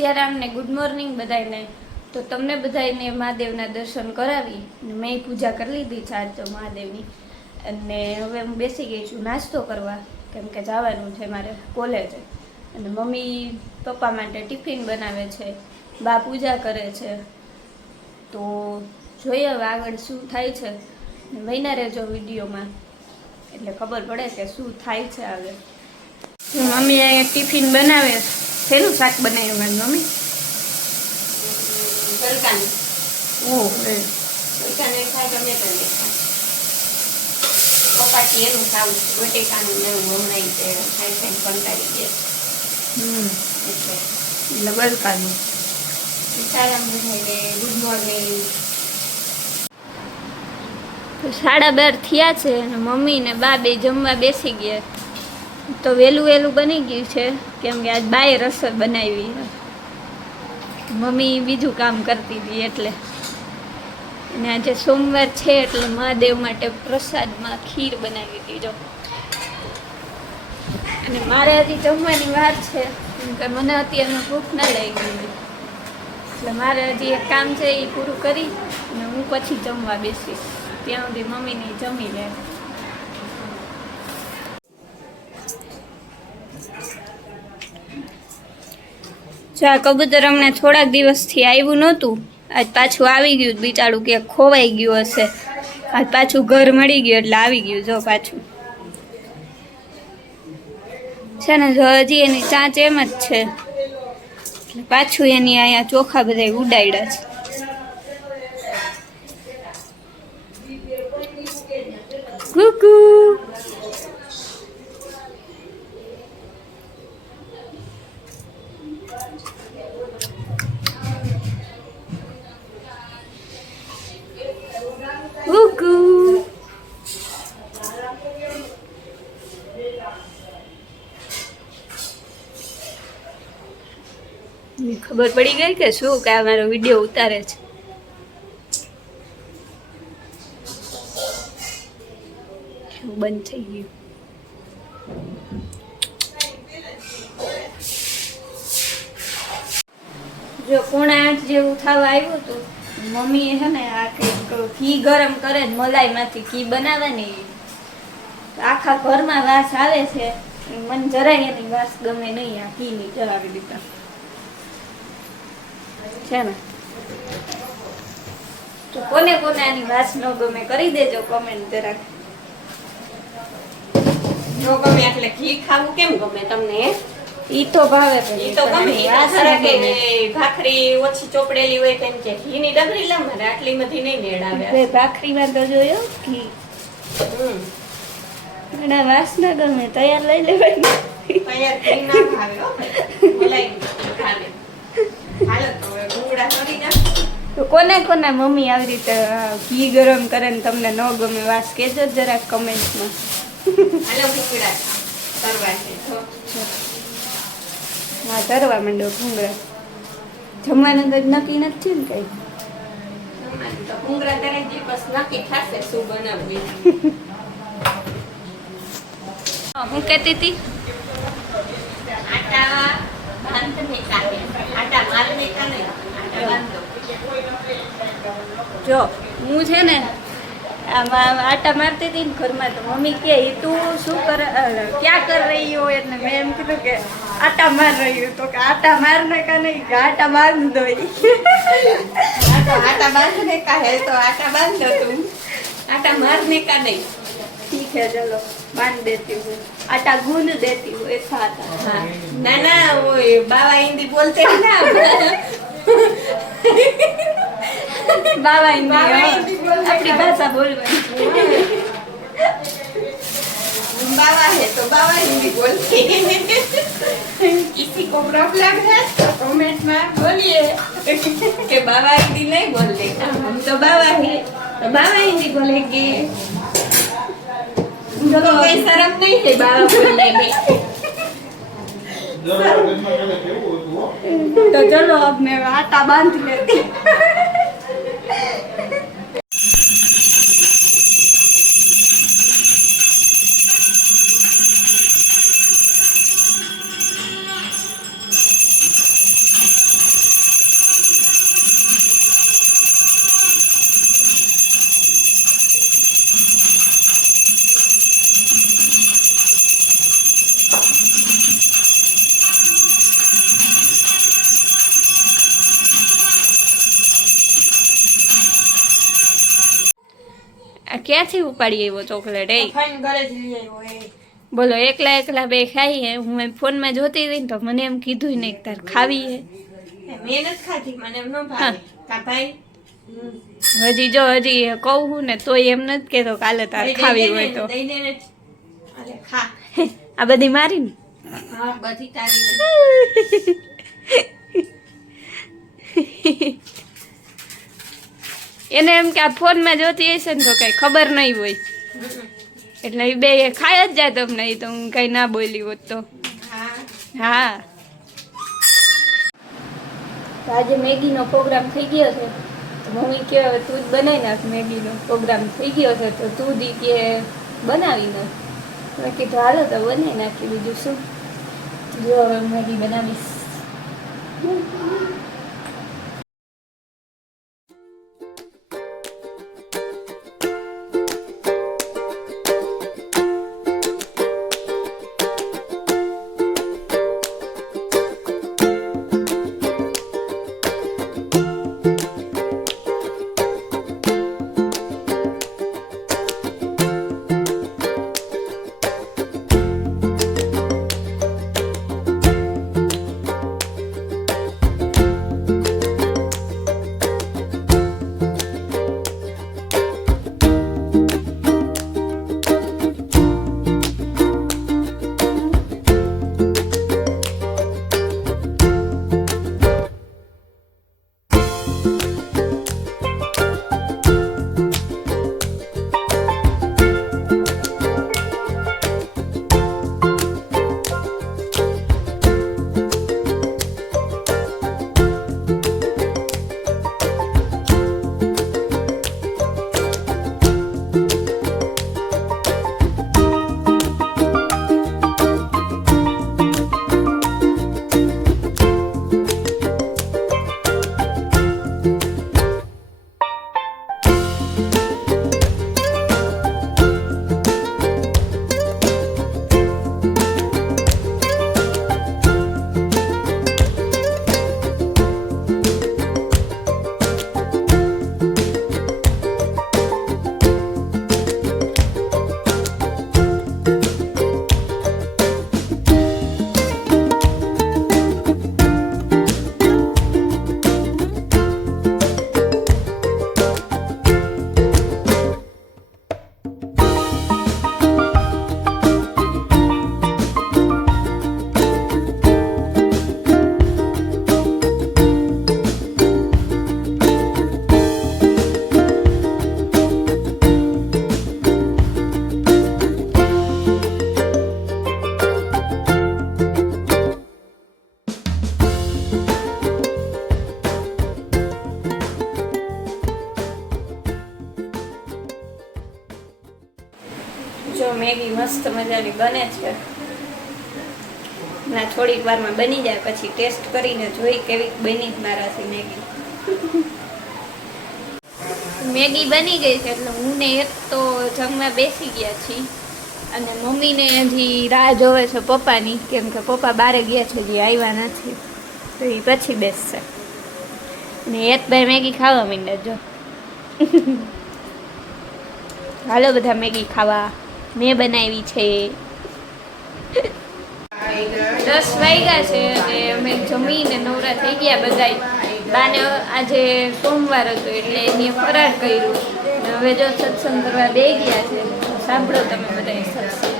સિયારામ ને good morning બધાને। તો તમને બધાને મહાદેવના દર્શન કરાવી અને મેં પૂજા કરી લીધી છે આજ તો મહાદેવની। અને હવે હું બેસી ગઈ છું નાસ્તો કરવા, કેમ કે જવાનું છે મારે કોલેજ। અને મમ્મી પપ્પા માટે ટિફિન બનાવે છે, બા પૂજા કરે છે। તો જોઈએ હવે આગળ શું થાય છે, વહીના રહેજો વિડીયોમાં એટલે ખબર પડે કે શું થાય છે આગળ। મમ્મી અહીંયા ટિફિન બનાવે, શેનું શાક બનાવ્યું મારી મમ્મી? ગલકાનું। ઓહ ગલકાને ખાય ટમેટાને ખાય, પપ્પાથી એનું ખાવું બટેકાનું ને એવું હમણાં તે ખાઈ ખાઈને કંટાળી ગયા એટલે ગલકાનું। સીતારામ બધાને ગુડ મોર્નિંગ। 12:30 થયા છે અને મમ્મી ને બા બે જમવા બેસી ગયા। તો વહેલું વહેલું બની ગયું છે, કેમ કે આજ બાએ રસોઈ બનાવી, મમ્મી બીજું કામ કરતી હતી એટલે। અને આજે સોમવાર છે એટલે મહાદેવ માટે પ્રસાદમાં ખીર બનાવી હતી જો। અને મારે હજી જમવાની વાર છે, કેમ કે મને અત્યારમાં ભૂખ ના લાગી એટલે મારે હજી એક કામ છે એ પૂરું કરી અને હું પછી જમવા બેસીશ, ત્યાં સુધી મમ્મીની જમી લે। જો આ કબૂતર હમણાં થોડાક દિવસથી આવ્યું નહોતું, આજ પાછું આવી ગયું બિચારું, કે ખોવાઈ ગયું હશે, આજ પાછું ઘર મળી ગયું એટલે આવી ગયું જો પાછું છે ને। જો હજી એની ચાંચ એમ જ છે એટલે પાછું એની અહીંયા ચોખા બધા ઉડાડ્યા છે। કુકુ કુકુ ખબર પડી ગઈ કે શું કે આ મારો વિડીયો ઉતારે છે? બંધ થઈ ગયું। જો 7:45 જેવું થવા આવ્યું હતું, મમ્મીએ છે ને આ કંઈક ઘી ગરમ કરે ને મલાઈમાંથી ઘી બનાવવાની, આખા ઘરમાં વાસ આવે છે, મને જરાય એની વાસ ગમે નહીં આ ઘીની જરાવી દીધા છે ને। તો કોને કોને આની વાસ ન ગમે કરી દેજો કમેન્ટ જરાક। નો ગમે એટલે ઘી ખાવું કેમ ગમે તમને? ઈ તો ભાવે ઈ તો ગમે, ઈ તો જરા કે ભાખરી ઓછી ચોપડેલી હોય તેમ કે ઘીની ડબરી લે, મારે આટલી બધી નહીં મેળ આવે। ભાખરીમાં તો જોયો ઘી એના વાસ ના ગમે, તૈયાર લઈ લેવાય, તૈયાર ઘી ના ભાવે હો, મલાઈ ખાવે। હાલો તો હવે ભૂંગળા કરી નાખ। તો કોને કોને મમ્મી આવી રીતે ઘી ગરમ કરે ને તમને ન ગમે વાસ કહેજો જરાક કમેન્ટમાં। હાલો ભૂંગળા કરવા છે તો હા તરવા માંડો ભૂંગળા। જમવાનું તો નક્કી નથી ને કઈ? અમારે તો ભૂંગળા તરાઈ દી બસ નક્કી થશે શું બનાવવું। હું કહેતી હતી આટા બાંધને કાઢે, આટા મારને કાઢે, આટા બાંધો। જો હું છે ને આમાં આટા મારતી હતી ને ઘરમાં, તો મમ્મી કે તું શું કર ક્યાં કર રહી હો, એટલે મેં એમ કીધું કે આટા માર રહી હું, તો કે આટા મારને કા નહીં કે આટા બાંધ દો। આટા બાંધને કા है तो आटा बांध दो तुम, आटा मारने का नहीं। ठीक है चलो बांध देती हूँ, आटा गूंद देती हूँ ऐसा आता। हाँ ना ना वो बाबा हिंदी बोलते हैं ना, बाबा हिंदी अपनी भाषा बोलवानी। बाबा है तो बाबा हिंदी बोलते हैं। किसी को प्रॉब्लम है तो कमेंट में बोलिए कि बाबा हिंदी नहीं बोलते, हम तो बाबा है तो बाबा हिंदी बोलेंगे। उनको तो कोई शर्म नहीं है बाबा बोलने में। तो चलो अब मैं आटा बांध लेती। આ ક્યાંથી ઉપાડી આવ્યો ચોકલેટ? એ ફાઈન ઘરે જ લઈ આવ્યો એ. બોલો, એકલા એકલા બે ખાઈએ. હું એમ ફોનમાં જોતી હતી ને તો મને એમ કીધું નહીં કે તાર ખાવી હે. મેં નથી ખાધી, મને એમ ન ભાવે. કા ભાઈ હજી જો હજી કહું હું ને તોય એમ નથી કેતો કાલે તાર ખાવી હોય તો. દઈ દે ને. અરે ખા. આ બધી મારી ને. હા, બધી તારી. એને એમ કે આ ફોનમાં જોતી હશે ને તો કઈ ખબર નહીં હોય એટલે એ બે ખાય જ જાય તમને. એ તો હું કઈ ના બોલી હોત તો. હા, તો આજે મેગીનો પ્રોગ્રામ થઈ ગયો છે. તો મમ્મી કે હવે તું જ બનાવી નાખ. મેગીનો પ્રોગ્રામ થઈ ગયો છે તો તું દી કે બનાવી નાખ. મેં કીધું હાલો તો બનાવી નાખી. બીજું શું, જો હવે મેગી બનાવીશ. જો મેગી મસ્ત મજાની બને છે. ના થોડીક વારમાં બની જાય પછી ટેસ્ટ કરીને જોઈ કેવી બની મારાથી મેગી. મેગી બની ગઈ છે એટલે હું ને એક તો જમવા બેસી ગયા છીએ અને મમ્મીને હજી રાહ જોવે છે પપ્પાની, કેમ કે પપ્પા બહાર ગયા છે, હજી આવ્યા નથી, તો એ પછી બેસશે. ને એક ભાઈ મેગી ખાવા માંડ્યા. જો હાલો બધા મેગી ખાવા, મેં બનાવી છે. 10 વાગ્યા છે અને અમે જમીને નવરા થઈ ગયા બધાય. બાને આજે સોમવાર હતો એટલે એને ફરાળ કર્યું. હવે જો સત્સંગ કરવા બે ગયા છે. સાંભળો તમે બધા સત્સંગ.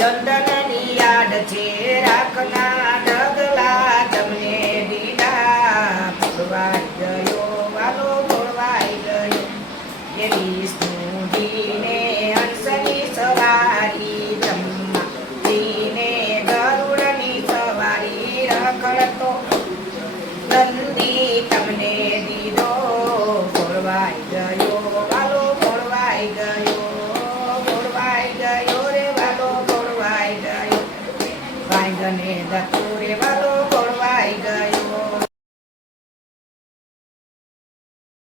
ચંદનની યાદ છે રાખના ડગલા તમને દીધા. ભોળવાઈ ગયો વાલો ભોળવાઈ ગયો એ વિષ્ણુજીને હંસની સવારી બ્રહ્માજીને ગરુડની સવારી રખડતો દાતો રે વાલો